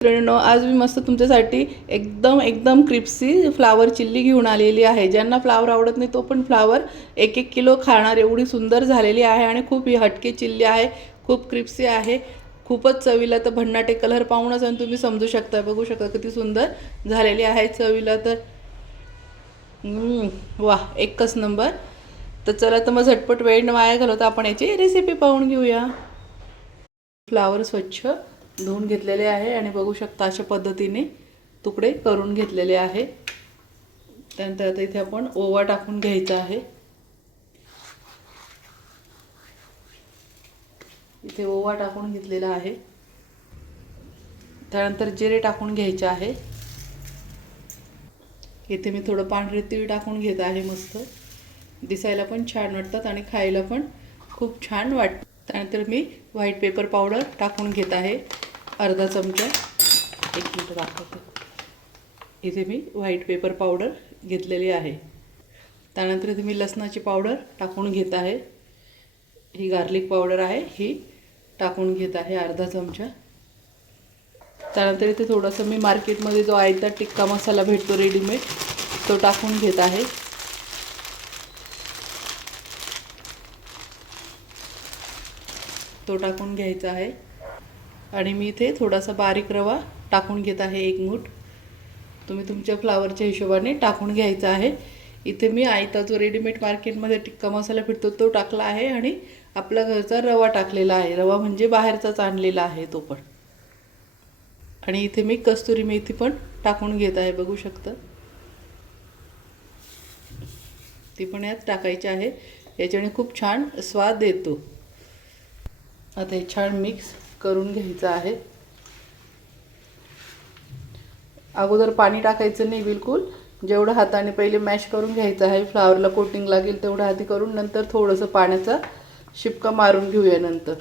मित्रांनो, आज मी मस्त तुमच्यासाठी एकदम क्रिप्सी फ्लावर चिल्ली घेऊन आलेली आहे। ज्यांना फ्लावर आवडत नाही तो पण फ्लावर 1-1 किलो खाणार एवढी सुंदर झालेली आहे आणि खूप हटके चिल्ली आहे, खूप क्रिप्सी आहे, खूपच चवीला। तर भन्नाटे कलर पाहूनच आणि तुम्ही समजू शकता, बघू शकता किती सुंदर झालेली आहे चवीला। तर वाह, एकच नंबर। तर चला, तर मग झटपट वेळ न वाया घालवता आपण याची रेसिपी पाहून घेऊया। फ्लावर स्वच्छ धुवून घेतलेले आहे आणि बघू शकता अशा पद्धतीने तुकडे करून घेतलेले आहे। त्यानंतर आता इथे आपण ओवा टाकून घ्यायचा आहे। इथे ओवा टाकून घेतलेला आहे। त्यानंतर जिरे टाकून घ्यायचे आहे। इथे मी थोडं पांढरे तीळ टाकून घेत आहे। मस्त दिसायला पण छान वाटतात आणि खायला पण खूप छान वाटतं। त्यानंतर मी व्हाईट पेपर पावडर टाकून घेत आहे, अर्धा चमचा। एक मिनिट दाखवते, इथे मी व्हाईट पेपर पावडर घेतलेली आहे। त्यानंतर इथे मी लसणाची पावडर टाकून घेत आहे। ही गार्लिक पावडर आहे, ही टाकून घेत आहे अर्धा चमचा। त्यानंतर इथे थोडंसं मी मार्केटमध्ये जो आयता टिक्का मसाला भेटतो रेडीमेड, तो टाकून घेत आहे। तो टाकून घ्यायचा आहे आणि मी इथे थोडासा बारीक रवा टाकून घेत आहे, 1 मूठ। तुम्ही तुमच्या फ्लावरच्या हिशोबाने टाकून घ्यायचा आहे। इथे मी आयता जो रेडीमेड मार्केटमध्ये टिक्का मसाला भेटतो तो टाकला आहे आणि आपला घरचा रवा टाकलेला आहे। रवा म्हणजे बाहेरचाच आणलेला आहे तो पण। आणि इथे मी कस्तुरी मेथी पण टाकून घेत आहे, बघू शकता। ती पण यात टाकायची आहे, याच्याने खूप छान स्वाद येतो। आता हे छान मिक्स करून घ्यायचं आहे। अगोदर पाणी टाकायचं नाही बिलकुल, जेवढं हाताने पहिले मॅश करून घ्यायचं आहे, फ्लावरला कोटिंग लागेल तेवढं आधी करून नंतर थोडंसं पाण्याचा शिपका मारून घेऊया नंतर।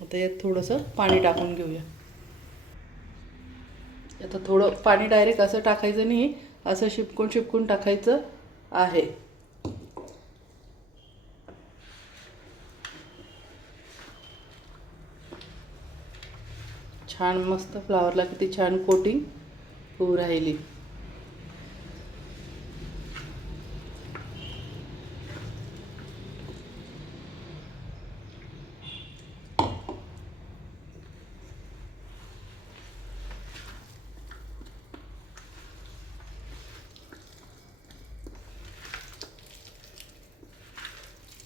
आता यात थोडंसं पाणी टाकून घेऊया। आता थोडं पाणी डायरेक्ट असं टाकायचं नाही, असं शिपकून टाकायचं आहे। छान मस्त फ्लावरला किती छान कोटिंग होऊ राहिली।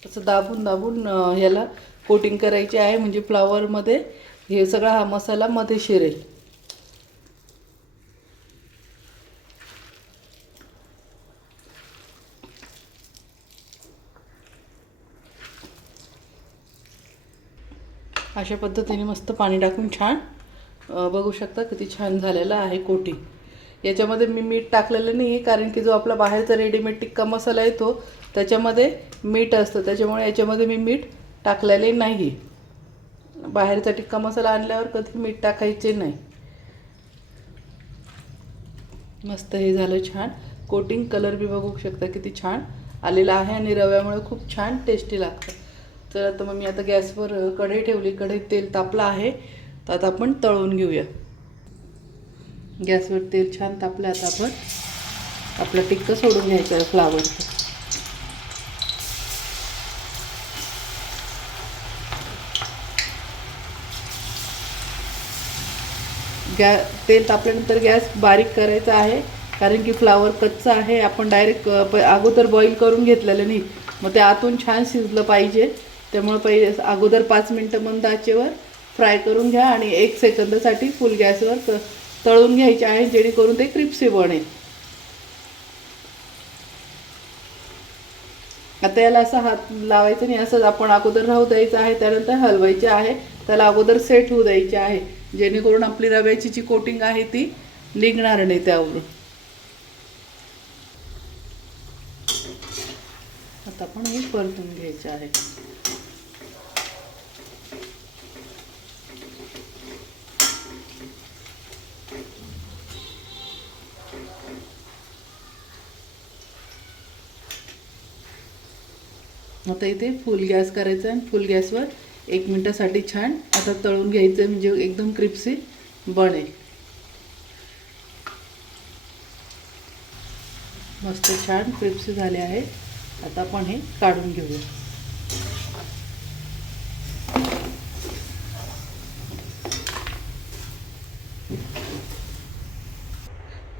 असं दाबून याला कोटिंग करायची आहे, म्हणजे फ्लावरमध्ये हे सगळा हा मसाला मध्ये शिरेल। अशा पद्धतीने मस्त पाणी टाकून छान बघू शकता किती छान झालेला आहे कोटिंग। याच्यामध्ये मी मीठ टाकलेलं नाही, कारण की जो आपला बाहेरचा रेडीमेड टिक्का मसाला येतो त्याच्यामध्ये मीठ असतं, त्याच्यामुळे याच्यामध्ये मी मीठ टाकलेले नाही। बाहेरचा टिक्का मसाला आणल्यावर कधी मीठ टाकायचे नाही। मस्त हे झालं छान कोटिंग। कलर बी बघू शकता किती छान आलेला आहे आणि रव्यामुळे खूप छान टेस्टी लागतं। तर आता मग मी आता गॅसवर कढई ठेवली, कढईत तेल तापलं आहे, तर आता आपण तळून घेऊया। गॅसवर तेल छान तापलं, आता आपण आपलं टिक्का सोडून घ्यायचं आहे फ्लावरचं। तेल तापल्यानंतर गॅस बारीक करायचा आहे, कारण की फ्लावर कच्चा आहे। आपण डायरेक्ट अगोदर बॉईल करून घेतलेलं नाही, मग ते आतून छान शिजलं पाहिजे। त्यामुळे पहिले अगोदर 5 मिनटं मंद आचेवर फ्राय करून घ्या आणि 1 सेकंदासाठी फुल गॅसवर तळून घ्यायचे आहे, जेणेकरून ते क्रिप्सी बनेल। आता याला असं हात लावायचं नाही, असंच आपण अगोदर राहू द्यायचं आहे, त्यानंतर हलवायचे आहे। त्याला अगोदर सेट होऊ द्यायचे आहे, जेणेकरून आपली रव्याची जी कोटिंग आहे ती निघणार नाही त्यावरून। आता आपण हे परतून घ्यायचे आहे। आता इथे फुल गॅस करायचा आणि फुल गॅसवर 1 मिनिटासाठी छान आता तळून घ्यायचं, म्हणजे एकदम क्रिस्पी बनेल. मस्त छान क्रिस्पी झाले आहे. आता आपण हे काढून घेऊया.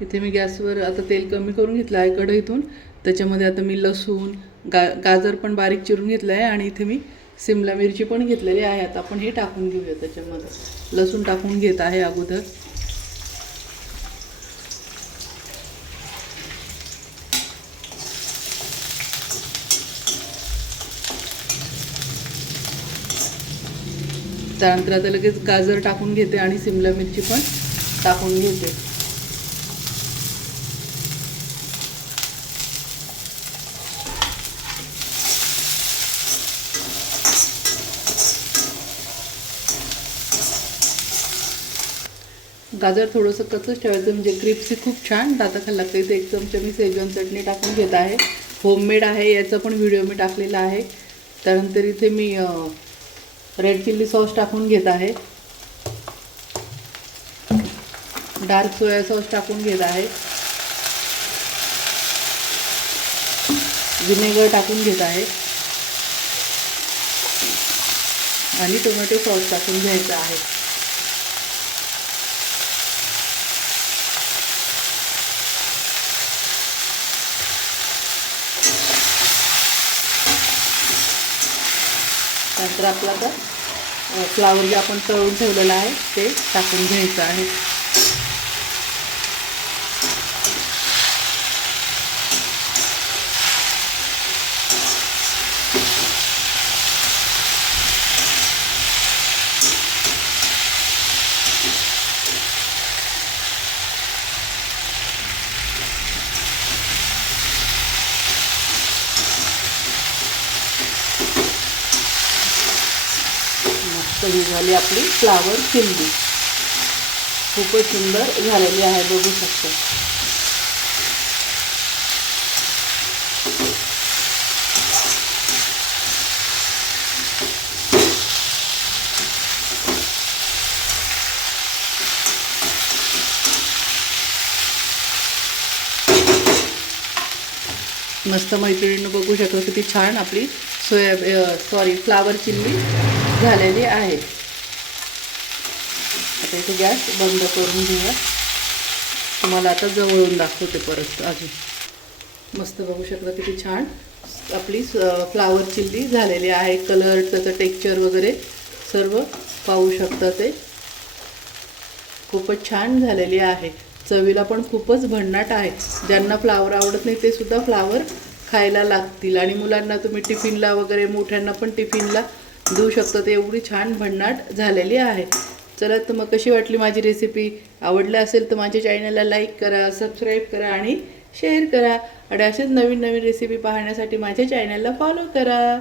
इथे मी गॅसवर आता तेल कमी करून घेतलं आहे कढईतून. त्याच्यामध्ये आता मी लसूण, गाजर पण बारीक चिरून घेतलं आहे आणि इथे मी शिमला मिरची पण घेतलेली आहे. आता आपण हे टाकून घेऊया. त्याच्यामध्ये लसूण टाकून घेत आहे अगोदर. त्यानंतर आता लगेच गाजर टाकून घेते आणि शिमला मिरची पण टाकून घेते. गाजर थोडंसं कच्चंच ठेवायचं, म्हणजे क्रिस्पी खूप छान दाताखाली लागतं. इथे 1 चमचा मी शेजवान चटणी टाकून घेत आहे. होममेड आहे, याचा पण व्हिडिओ मी टाकलेला आहे. त्यानंतर इथे मी रेड चिल्ली सॉस टाकून घेत आहे. डार्क सोया सॉस टाकून घेत आहे. विनेगर टाकून घेत आहे आणि टोमॅटो सॉस टाकून घ्यायचा आहे. नंतर आपला आता फ्लावर जे आपण तळून ठेवलेलं आहे ते टाकून घ्यायचं आहे. ही झाली आपली फ्लावर चिल्ली. खूपच सुंदर झालेली आहे, बघू शकता. मस्त मैत्रिणींनो बघू शकता किती छान आपली फ्लावर चिल्ली झालेली आहे. आता इथे गॅस बंद करून घेऊया. तुम्हाला आता जवळून दाखवते परत अजून. मस्त बघू शकता किती छान आपली फ्लावर चिल्ली झालेली आहे. कलर, त्याचं टेक्स्चर वगैरे सर्व पाहू शकता. ते खूपच छान झालेली आहे. चवीला पण खूपच भन्नाट आहे. ज्यांना फ्लावर आवडत नाही ते सुद्धा फ्लावर खायला लागतील. आणि मुलांना तुम्ही टिफिनला वगैरे, मोठ्यांना पण टिफिनला देऊ शकता. ते एवढी छान भन्नाट झालेली आहे. चला तर मग कशी वाटली माझी रेसिपी? आवडली असेल तर माझ्या चॅनलला लाईक करा, सबस्क्राईब करा आणि शेअर करा. आणि असेच नवीन नवीन रेसिपी पाहण्यासाठी माझ्या चॅनलला फॉलो करा.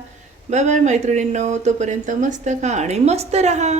बाय बाय मैत्रिणींनो. तोपर्यंत मस्त खा आणि मस्त रहा.